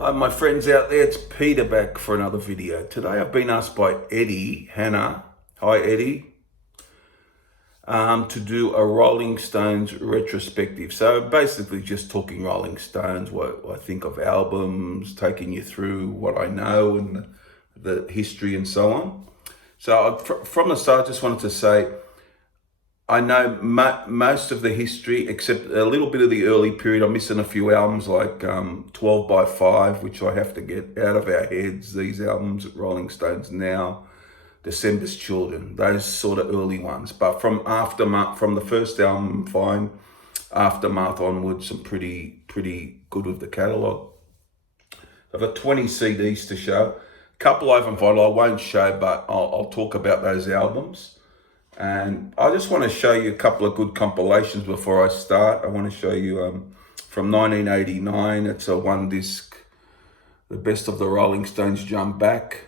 Hi my friends out there, it's Peter back for another video. Today I've been asked by Eddie Hannah, hi Eddie, to do a Rolling Stones retrospective. So basically just talking Rolling Stones, what I think of albums, taking you through what I know and the history and so on. So from the start I just wanted to say, I know most of the history, except a little bit of the early period. I'm missing a few albums like 12 by 5, which I have to get out of our heads. These albums, Rolling Stones Now, December's Children, those sort of early ones. But from Aftermath, from the first album, fine. Aftermath onwards, some pretty good with the catalogue. I've got 20 CDs to show. A couple over on vinyl I won't show, but I'll talk about those albums. And I just want to show you a couple of good compilations before I start. I want to show you from 1989. It's a one disc, The Best of the Rolling Stones Jump Back.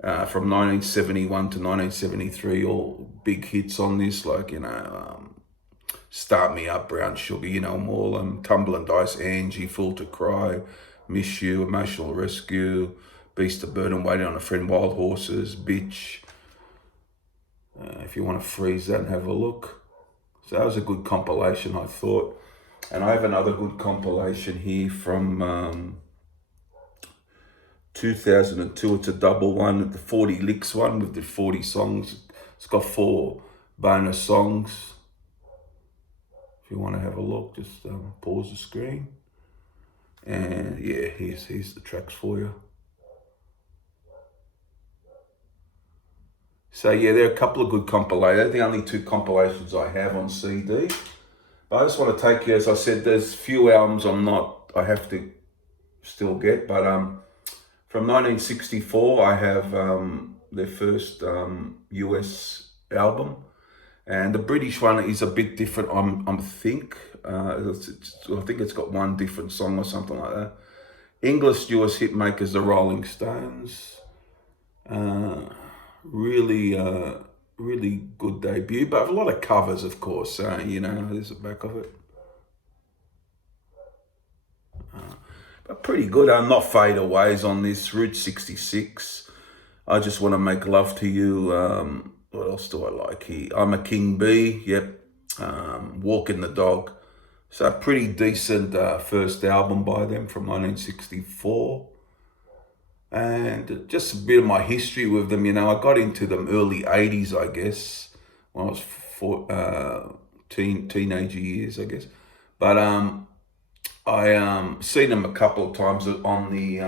From 1971 to 1973, all big hits on this, like, Start Me Up, Brown Sugar, you know them all. Tumble and Dice, Angie, Fool to Cry, Miss You, Emotional Rescue, Beast of Burden, Waiting on a Friend, Wild Horses, Bitch. If you want to freeze that and have a look. So that was a good compilation, I thought. And I have another good compilation here from 2002. It's a double one, the 40 Licks one with the 40 songs. It's got 4 bonus songs. If you want to have a look, just pause the screen. And yeah, here's the tracks for you. So yeah, there are a couple of good compilations. They're the only 2 compilations I have on CD. But I just want to take you, as I said, there's few albums I have to still get. But from 1964, I have their first US album. And the British one is a bit different, I think. I think it's got one different song or something like that. English US hit makers, the Rolling Stones. Really good debut, but a lot of covers, of course. There's the back of it. But pretty good. Not Fadeaways on this. Route 66. I Just Want to Make Love to You. What else do I like here? I'm a King Bee. Yep. Walking the Dog. So pretty decent first album by them from 1964. And just a bit of my history with them, I got into them early 80s, I guess, when I was teenager years, I guess. But I seen them a couple of times on the,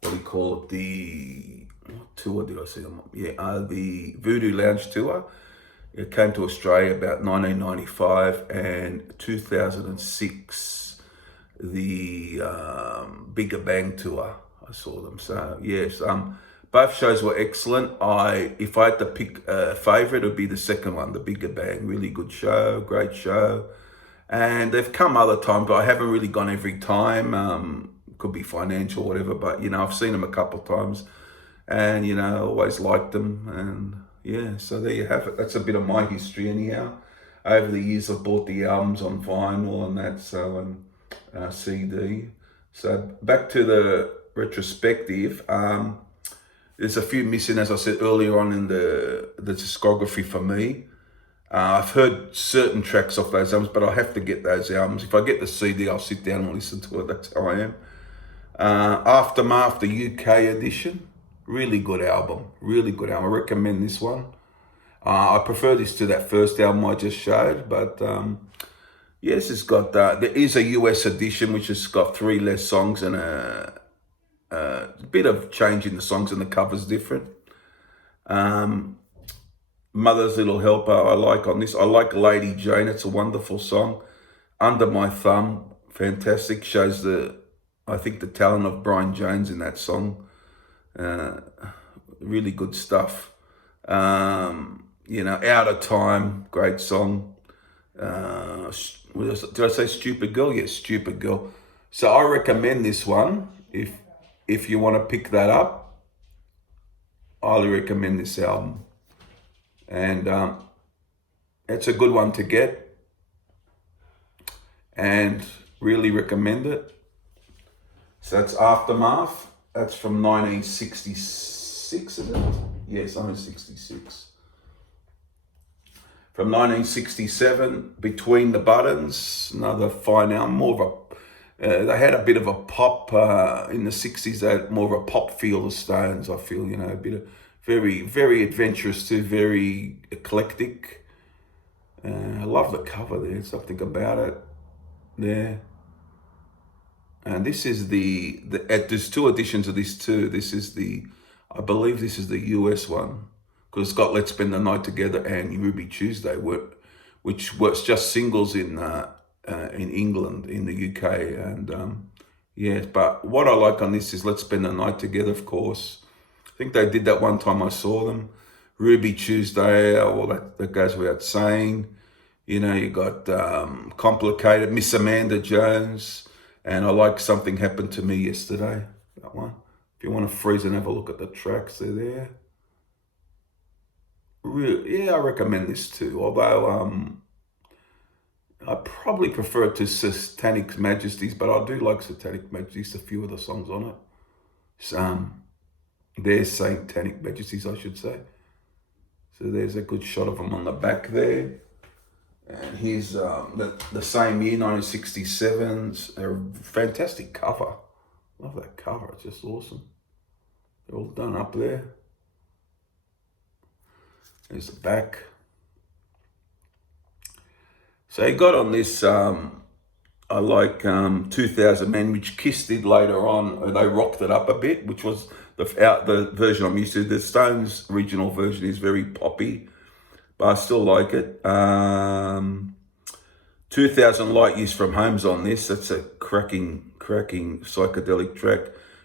what do you call it, what tour did I see them on? Yeah, the Voodoo Lounge tour. It came to Australia about 1995 and 2006. The Bigger Bang tour, I saw them. So yes, both shows were excellent. If I had to pick a favorite, it would be the second one, the Bigger Bang. Really good show, great show. And they've come other times, but I haven't really gone every time. Could be financial, whatever, but I've seen them a couple of times, and always liked them. And yeah, so there you have it. That's a bit of my history anyhow. Over the years I've bought the albums on vinyl and that, so CD. So back to the retrospective. There's a few missing, as I said earlier on in the discography for me. I've heard certain tracks off those albums, but I have to get those albums. If I get the CD, I'll sit down and listen to it. That's how I am. Aftermath, the UK edition. Really good album. Really good album. I recommend this one. I prefer this to that first album I just showed, but yes, it's got there is a US edition which has got 3 less songs and a bit of change in the songs and the cover's different. Mother's Little Helper I like on this. I like Lady Jane. It's a wonderful song. Under My Thumb, fantastic. Shows I think the talent of Brian Jones in that song. Really good stuff. Out of Time, great song. Did I say Stupid Girl? Yes, Stupid Girl. So I recommend this one. If you want to pick that up, I highly recommend this album. And it's a good one to get. and really recommend it. So that's Aftermath. That's from 1966, is it? Yes, 1966. From 1967, Between the Buttons, another fine album, more of a, they had a bit of a pop, in the 60s, they had more of a pop feel, the Stones, I feel, you know, a bit of, very, very adventurous too, very eclectic. I love the cover there, something about it there. And this is there's two editions of this too. This is I believe this is the US one, because it's got Let's Spend the Night Together and Ruby Tuesday, which was just singles in England, in the UK. And yeah, but what I like on this is Let's Spend the Night Together, of course. I think they did that one time I saw them. Ruby Tuesday, well, that goes without saying. You know, you got Complicated, Miss Amanda Jones, and I like Something Happened to Me Yesterday, that one. If you want to freeze and have a look at the tracks, they're there. Yeah, I recommend this too, although I probably prefer it to Satanic Majesties, but I do like Satanic Majesties, a few of the songs on it. They're Satanic Majesties, I should say. So there's a good shot of them on the back there. And here's the same year, 1967's, a fantastic cover. Love that cover, it's just awesome. They're all done up there. There's the back. So he got on this, I like 2000 Men, which Kiss did later on. They rocked it up a bit, which was the version I'm used to. The Stones original version is very poppy, but I still like it. 2000 Light Years from Home's on this. That's a cracking psychedelic track.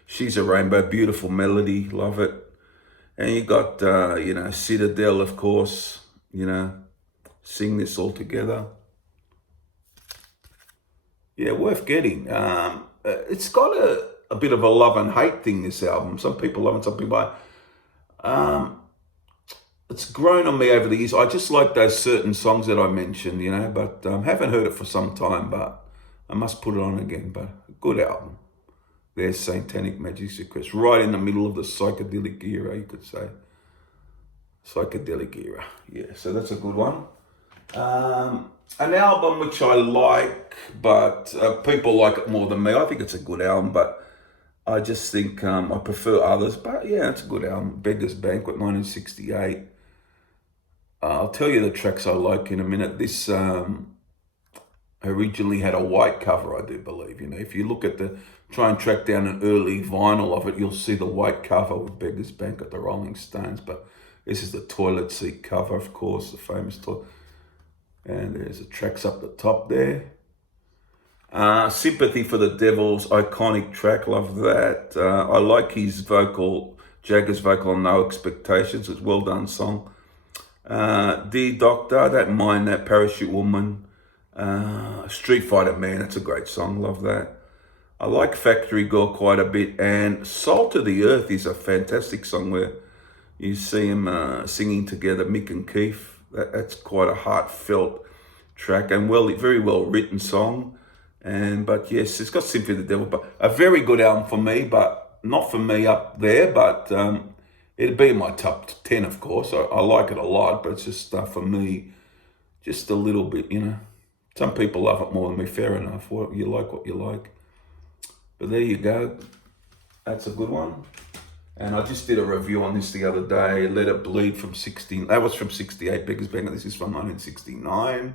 She's a Rainbow, beautiful melody, love it. And you got, you know, Citadel, of course, you know, Sing This All Together. Yeah, worth getting. It's got a bit of a love and hate thing, this album. Some people love it, some people like. It's grown on me over the years. I just like those certain songs that I mentioned, you know, but haven't heard it for some time, but I must put it on again. But good album. There's Satanic Majesty, right in the middle of the psychedelic era, you could say. Psychedelic era, yeah, so that's a good one. An album which I like, but people like it more than me. I think it's a good album, but I just think I prefer others. But yeah, it's a good album. Beggar's Banquet, 1968. I'll tell you the tracks I like in a minute. This originally had a white cover, I do believe. You know, if you look at try and track down an early vinyl of it, you'll see the white cover with Beggar's Banquet, the Rolling Stones. But this is the toilet seat cover, of course, the famous toilet. And there's the tracks up the top there. Sympathy for the Devil's iconic track, love that. I like his vocal, Jagger's vocal on No Expectations. It's a well done song. Dear Doctor, I Don't Mind That, Parachute Woman. Street Fighter Man, that's a great song, love that. I like Factory Girl quite a bit, and Salt of the Earth is a fantastic song where you see them singing together, Mick and Keith. That's quite a heartfelt track and very well written song. But yes, it's got Sympathy of the Devil, but a very good album for me, but not for me up there, but it'd be in my top 10, of course. I like it a lot, but it's just for me, just a little bit, you know. Some people love it more than me, fair enough. What you like. But there you go. That's a good one. And I just did a review on this the other day. Let It Bleed from 16. That was from 68. Beggar's Banquet. This is from 1969.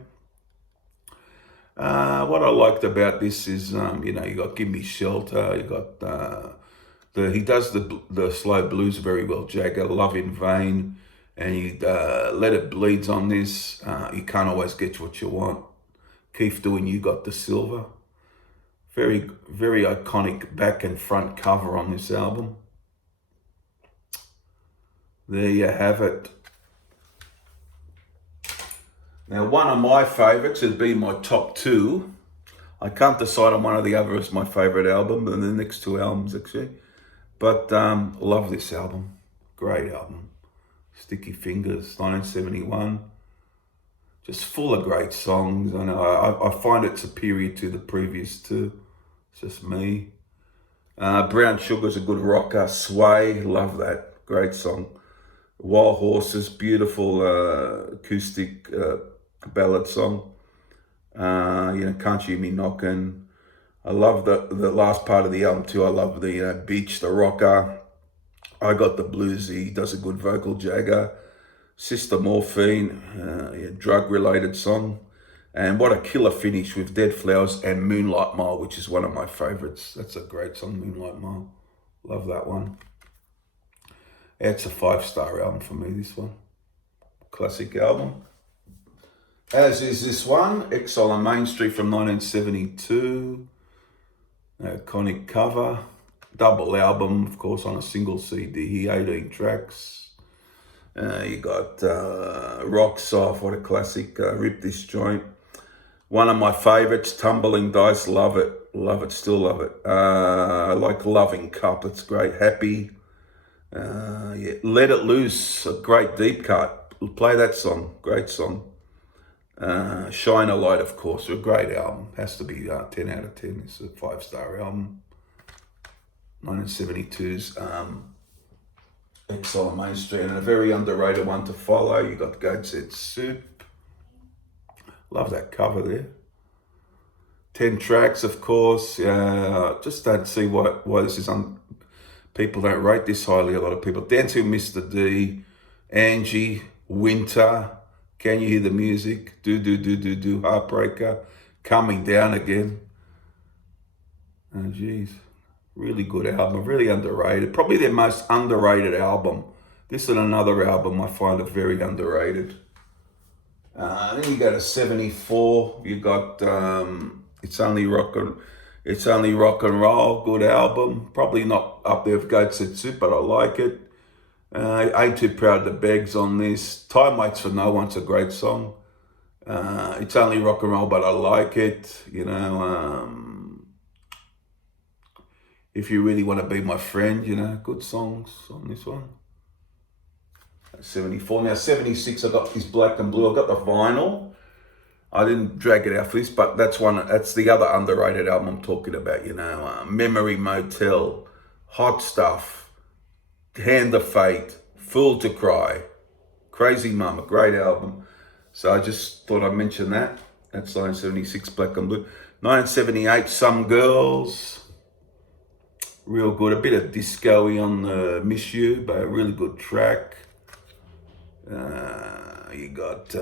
What I liked about this is, you know, you got Give Me Shelter. You got he does the slow blues very well. Jagger, Love in Vain, and you Let It Bleed's on this. You Can't Always Get What You Want. Keith doing You Got the Silver. Very, very iconic back and front cover on this album. There you have it. Now, one of my favourites would be my top two. I can't decide on one or the other as my favourite album, and the next two albums actually. But love this album. Great album. Sticky Fingers, 1971. just full of great songs. And I find it superior to the previous two. It's just me. Brown Sugar's a good rocker. Sway, love that. Great song. Wild Horses, beautiful acoustic ballad song. Can't Hear Me Knocking. I love the last part of the album too. I love the Beach, the rocker. I Got the Blues. He does a good vocal. Jagger. Sister Morphine, drug-related song. And what a killer finish with Dead Flowers and Moonlight Mile, which is one of my favorites. That's a great song, Moonlight Mile. Love that one. It's a 5-star album for me, this one. Classic album. As is this one, Exile on Main Street from 1972. Iconic cover. Double album, of course, on a single CD, 18 tracks. You got Rock Soft, what a classic, Rip This Joint. One of my favorites, Tumbling Dice, love it, still love it. I like Loving Cup, it's great. Happy, Let It Loose, a great deep cut. Play that song, great song. Shine a Light, of course, a great album. Has to be 10 out of 10. It's a 5-star album. 1972's Exile on Main Street, and a very underrated one to follow. You got Goat's Head Soup. Love that cover there. 10 tracks, of course. Just don't see why this is people don't rate this highly. A lot of people. Dancing with Mr. D, Angie, Winter. Can You Hear the Music? Do, Heartbreaker. Coming Down Again. Oh, jeez. Really good album, really underrated. Probably their most underrated album. This and another album I find it very underrated. Then you go to 74. You got It's Only Rock and Roll. Good album. Probably not up there with Goat's Head Soup, but I like it. Ain't Too Proud to Beg's on this. Time Waits for No One's a great song. It's Only Rock and Roll, but I like it. If You Really Want to Be My Friend, good songs on this one. 74. Now 76, I got this Black and Blue. I got the vinyl. I didn't drag it out for this, but that's the other underrated album I'm talking about, Memory Motel, Hot Stuff, Hand of Fate, Fool to Cry, Crazy Mama, great album. So I just thought I'd mention that. That's 1976, Black and Blue. 1978, Some Girls. Real good, a bit of disco-y on the Miss You, but a really good track. You got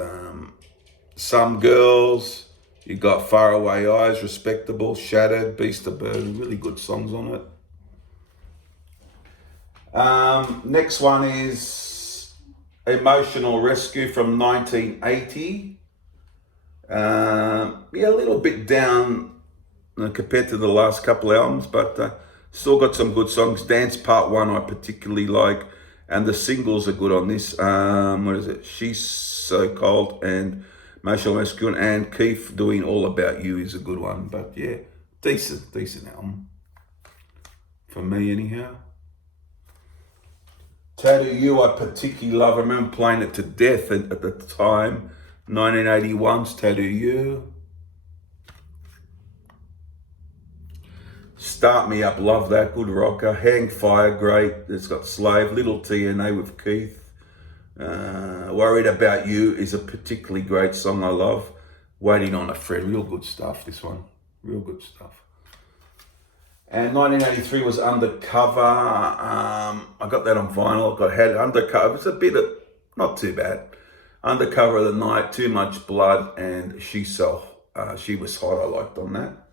Some Girls, you got Faraway Eyes, Respectable, Shattered, Beast of Burden, really good songs on it. Next one is Emotional Rescue from 1980. A little bit down compared to the last couple of albums, but still got some good songs. Dance Part 1 I particularly like, and the singles are good on this. What is it? She's So Cold and Emotional Rescue, and Keith doing All About You is a good one. But yeah, decent album. For me anyhow. Tattoo You I particularly love. I remember playing it to death at the time. 1981's Tattoo You. Start Me Up, love that, good rocker. Hang Fire, great. It's got Slave, Little TNA with Keith. Worried About You is a particularly great song I love. Waiting on a Friend, real good stuff, this one. Real good stuff. And 1983 was Undercover. I got that on vinyl. I had Undercover. It's a bit of, not too bad. Undercover of the Night, Too Much Blood, and She Was Hot, I liked on that.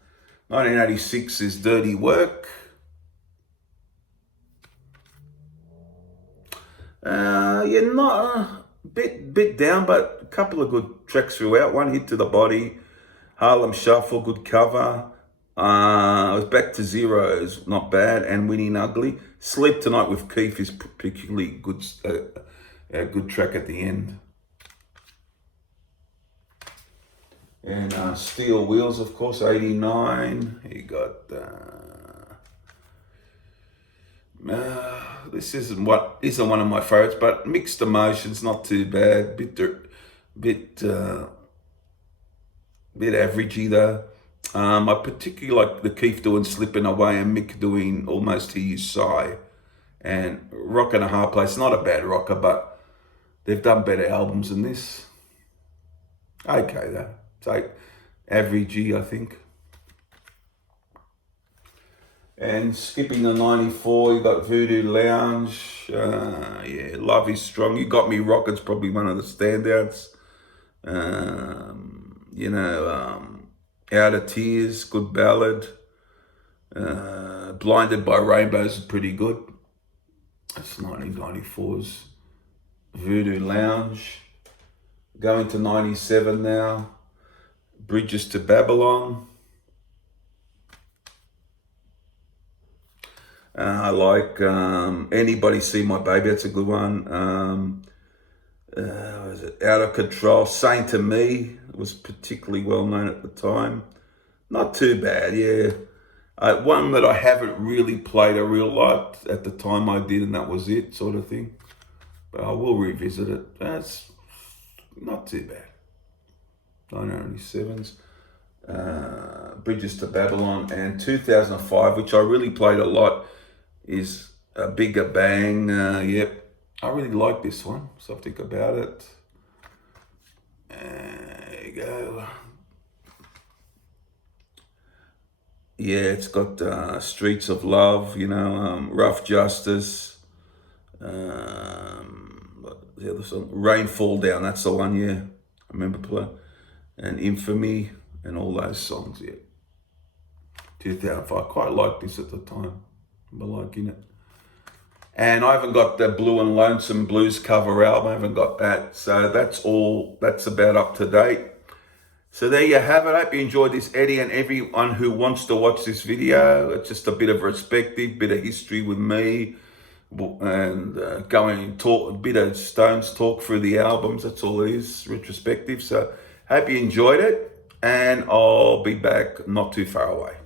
1986 is Dirty Work. Not a bit down, but a couple of good tracks throughout. One Hit to the Body, Harlem Shuffle, good cover. I was Back to Zero is not bad, and Winning Ugly. Sleep Tonight with Keith is particularly good, a good track at the end. And Steel Wheels, of course, 89. You got this isn't one of my favorites, but Mixed Emotions, not too bad. Bit bit averagey though. I particularly like the Keith doing Slipping Away and Mick doing Almost Here You Sigh. And Rock and a Hard Place, not a bad rocker, but they've done better albums than this. Okay though, it's like averagey, I think. And skipping the 94, you got Voodoo Lounge. Yeah, Love Is Strong. You Got Me Rockin's probably one of the standouts. Out of Tears, good ballad. Blinded by Rainbows is pretty good. That's 1994's Voodoo Lounge. Going to 97 now. Bridges to Babylon. I like Anybody See My Baby, that's a good one. Was it Out of Control? Saying to Me was particularly well known at the time. Not too bad, yeah. One that I haven't really played a real lot at the time I did, and that was it, sort of thing. But I will revisit it. That's not too bad. 1997's Bridges to Babylon, and 2005, which I really played a lot, is A Bigger Bang. Yep, I really like this one, so I think about it. There you go. Yeah, it's got Streets of Love, Rough Justice. The other song, Rain Fall Down, that's the one, yeah. I remember playing. And Infamy and all those songs, yeah. 2005, I quite liked this at the time. I remember liking it. And I haven't got the Blue and Lonesome Blues cover album, I haven't got that. So that's about up to date. So there you have it. I hope you enjoyed this, Eddie, and everyone who wants to watch this video. It's just a bit of perspective, bit of history with me, and talk a bit of Stones talk through the albums. That's all it is, retrospective. So hope you enjoyed it, and I'll be back not too far away.